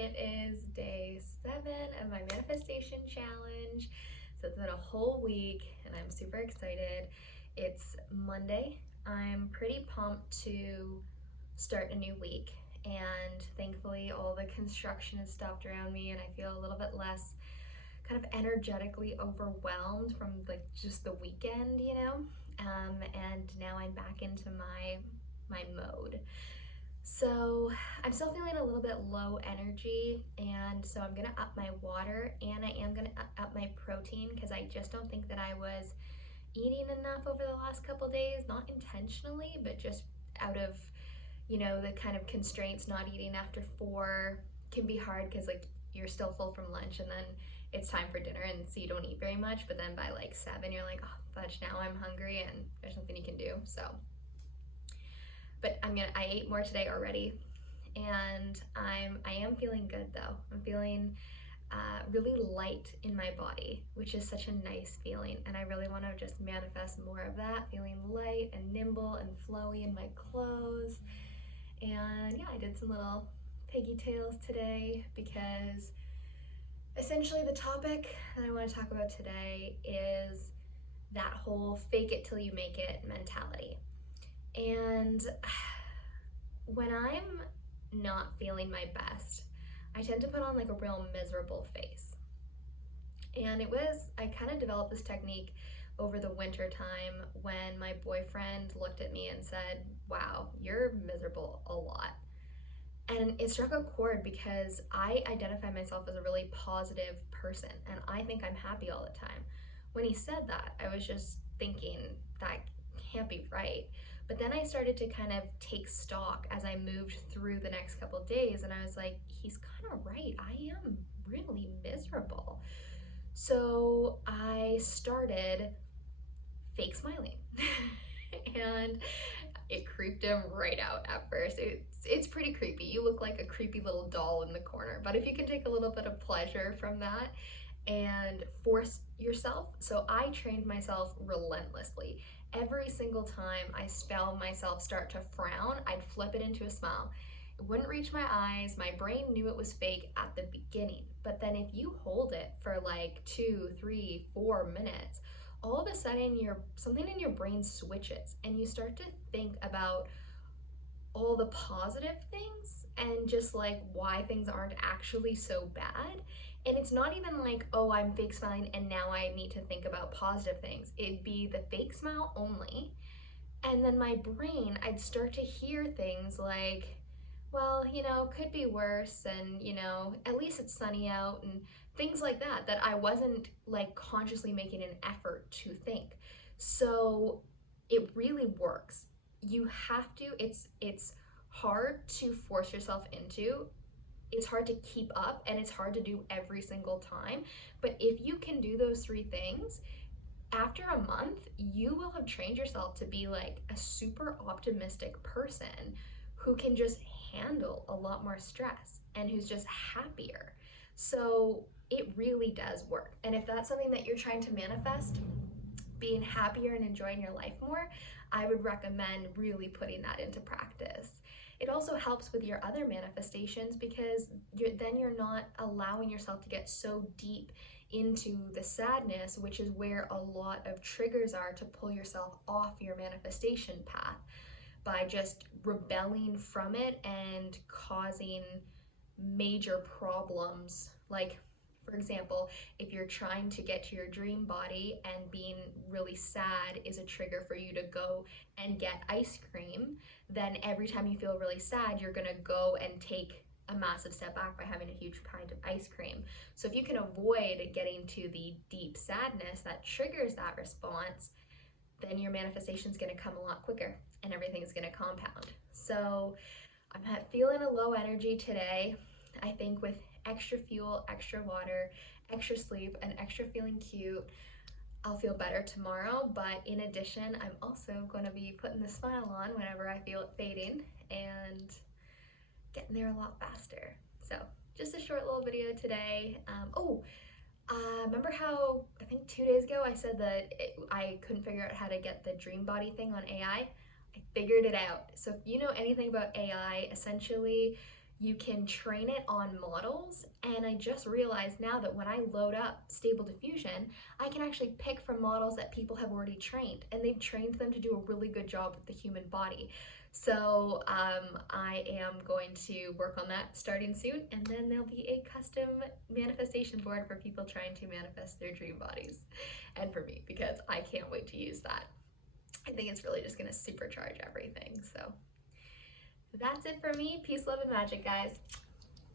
It is day 7 of my manifestation challenge. So it's been a whole week and I'm super excited. It's Monday. I'm pretty pumped to start a new week, and thankfully all the construction has stopped around me and I feel a little bit less kind of energetically overwhelmed from like just the weekend, and now I'm back into my mode. So I'm still feeling a little bit low energy, and so I'm gonna up my water and I am gonna up my protein because I just don't think that I was eating enough over the last couple days, not intentionally, but just out of, the kind of constraints. Not eating after 4 can be hard because like you're still full from lunch and then it's time for dinner, and so you don't eat very much, but then by like 7 you're like, oh fudge, now I'm hungry and there's nothing you can do. So but I ate more today already, and I am feeling good though. I'm feeling really light in my body, which is such a nice feeling, and I really want to just manifest more of that, feeling light and nimble and flowy in my clothes. And yeah, I did some little piggy tails today because essentially the topic that I want to talk about today is that whole fake it till you make it mentality. And when I'm not feeling my best, I tend to put on like a real miserable face. And I kind of developed this technique over the winter time when my boyfriend looked at me and said, wow, you're miserable a lot. And it struck a chord because I identify myself as a really positive person and I think I'm happy all the time. When he said that, I was just thinking, that can't be right. But then I started to kind of take stock as I moved through the next couple of days, and I was like, he's kind of right. I am really miserable. So I started fake smiling. And it creeped him right out at first. It's pretty creepy. You look like a creepy little doll in the corner. But if you can take a little bit of pleasure from that and force yourself. So I trained myself relentlessly. Every single time I felt myself start to frown, I'd flip it into a smile. It wouldn't reach my eyes. My brain knew it was fake at the beginning. But then if you hold it for like 2, 3, 4 minutes, all of a sudden something in your brain switches and you start to think about all the positive things and just like why things aren't actually so bad. And it's not even like, oh, I'm fake smiling and now I need to think about positive things. It'd be the fake smile only. And then my brain, I'd start to hear things like, well, could be worse, and, at least it's sunny out, and things like that, that I wasn't like consciously making an effort to think. So it really works. You have to, it's hard to force yourself into. It's hard to keep up and it's hard to do every single time. But if you can do those 3 things, after a month, you will have trained yourself to be like a super optimistic person who can just handle a lot more stress and who's just happier. So it really does work. And if that's something that you're trying to manifest, being happier and enjoying your life more, I would recommend really putting that into practice. It also helps with your other manifestations because then you're not allowing yourself to get so deep into the sadness, which is where a lot of triggers are to pull yourself off your manifestation path by just rebelling from it and causing major problems. Like, for example, if you're trying to get to your dream body and being really sad is a trigger for you to go and get ice cream, then every time you feel really sad, you're gonna go and take a massive step back by having a huge pint of ice cream. So if you can avoid getting to the deep sadness that triggers that response, then your manifestation is going to come a lot quicker and everything is going to compound. So I'm feeling a low energy today. I think with extra fuel, extra water, extra sleep, and extra feeling cute, I'll feel better tomorrow. But in addition, I'm also going to be putting the smile on whenever I feel it fading and getting there a lot faster. So just a short little video today. Remember how I think 2 days ago I said that I couldn't figure out how to get the dream body thing on AI? I figured it out. So if you know anything about AI, essentially you can train it on models, and I just realized now that when I load up Stable Diffusion, I can actually pick from models that people have already trained, and they've trained them to do a really good job with the human body. So I am going to work on that starting soon, and then there'll be a custom manifestation board for people trying to manifest their dream bodies, and for me, because I can't wait to use that. I think it's really just going to supercharge everything. So that's it for me. Peace, love, and magic, guys.